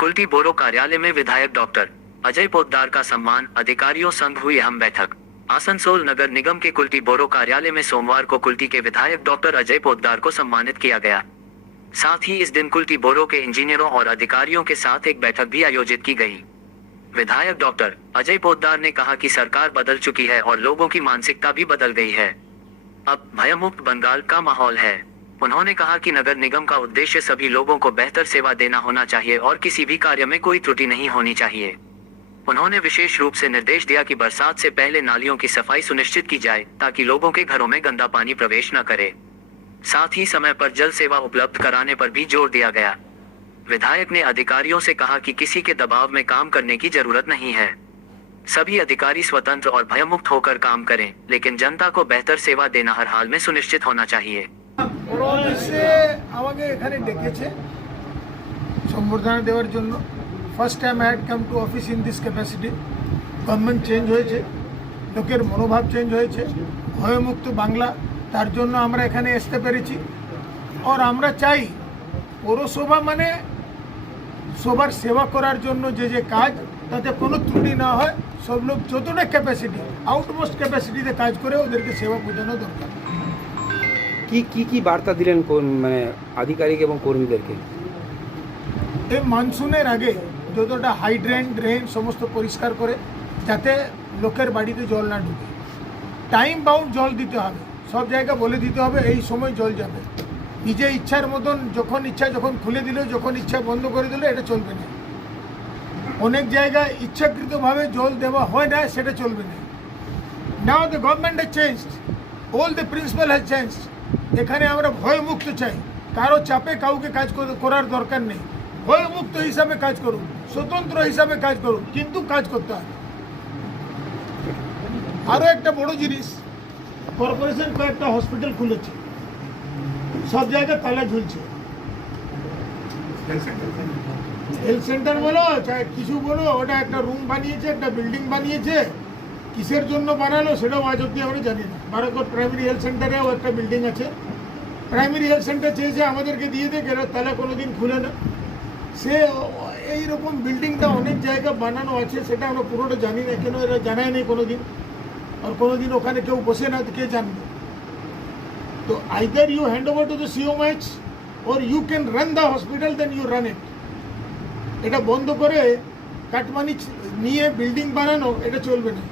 कुल्टी बोरो कार्यालय में विधायक डॉक्टर अजय पोद्दार का सम्मान, अधिकारियों संग हुई अहम बैठक। आसनसोल नगर निगम के कुल्टी बोरो कार्यालय में सोमवार को कुल्टी के विधायक डॉक्टर अजय पोद्दार को सम्मानित किया गया। साथ ही इस दिन कुल्टी बोरो के इंजीनियरों और अधिकारियों के साथ एक बैठक भी आयोजित की गई। विधायक डॉक्टर अजय पोद्दार ने कहा कि सरकार बदल चुकी है और लोगों की मानसिकता भी बदल गई है। अब भयमुक्त बंगाल का माहौल है। उन्होंने कहा कि नगर निगम का उद्देश्य सभी लोगों को बेहतर सेवा देना होना चाहिए और किसी भी कार्य में कोई त्रुटि नहीं होनी चाहिए। उन्होंने विशेष रूप से निर्देश दिया कि बरसात से पहले नालियों की सफाई सुनिश्चित की जाए ताकि लोगों के घरों में गंदा पानी प्रवेश न करे। साथ ही समय पर जल सेवा उपलब्ध कराने पर भी जोर दिया गया। विधायक ने अधिकारियों से कहा कि किसी के दबाव में काम करने की जरूरत नहीं है। सभी अधिकारी स्वतंत्र और भयमुक्त होकर काम करें, लेकिन जनता को बेहतर सेवा देना हर हाल में सुनिश्चित होना चाहिए। সম্বর্ধনা দেওয়ার জন্য first time I had come to office in this capacity. Government change হয়েছে, লোকের মনোভাব চেঞ্জ হয়েছে, ভয়মুক্ত বাংলা, তার জন্য আমরা এখানে আসতে পেরেছি। আর আমরা চাই পৌরসভা মানে সবার সেবা করার জন্য যে কাজ, তাতে কোনো ত্রুটি না হয়। সব লোক যতটা ক্যাপাসিটি, আউটমোস্ট ক্যাপাসিটিতে কাজ করে ওদেরকে সেবা পৌঁছানো দরকার। কি বার্তা দিলেন মানে আধিকারিক এবং কর্মীদেরকে? এই মনসুনের আগে যতটা হাইড্রেন ড্রেন সমস্ত পরিষ্কার করে, যাতে লোকের বাড়িতে জল না ঢুকে। টাইম বাউন্ড জল দিতে হবে, সব জায়গা বলে দিতে হবে এই সময় জল যাবে। নিজে ইচ্ছার মতন যখন ইচ্ছা যখন খুলে দিল, যখন ইচ্ছা বন্ধ করে দিল, এটা চলবে না। অনেক জায়গায় ইচ্ছাকৃতভাবে জল দেওয়া হয় না, সেটা চলবে না। Now the government has changed, all the principal has changed. এখানে আমরা ভয়মুক্ত চাই, কারো চাপে কাউকে কাজ করার দরকার নেই। ভয়মুক্ত হিসাবে কাজ করুন, স্বতন্ত্র হিসাবে কাজ করুন, কিন্তু কাজ করতে হবে। আরও একটা বড় জিনিস, কর্পোরেশন কয়েকটা হসপিটাল খুলেছে, সব জায়গায় তালা ঝুলছে। হেলথ সেন্টার বলো চাই কিছু বলো, ওটা একটা রুম বানিয়েছে, একটা বিল্ডিং বানিয়েছে, কিসের জন্য বানালো সেটাও আজ অব্দি আমরা জানি না। বারাকত প্রাইমারি হেলথ সেন্টারেও একটা বিল্ডিং আছে, প্রাইমারি হেলথ সেন্টার চেয়েছে আমাদেরকে দিয়ে দে, গেল তালা কোনোদিন খুলে না। সে এইরকম বিল্ডিংটা অনেক জায়গা বানানো আছে, সেটা আমরা পুরোটা জানি না, কেন এরা জানায় নেই কোনোদিন। আর কোনোদিন ওখানে কেউ বসে না, কে জানবে? তো either you hand over to the CMOH or you can run the hospital, then you run it. এটা বন্ধ করে কাটমানি নিয়ে বিল্ডিং বানানো, এটা চলবে না।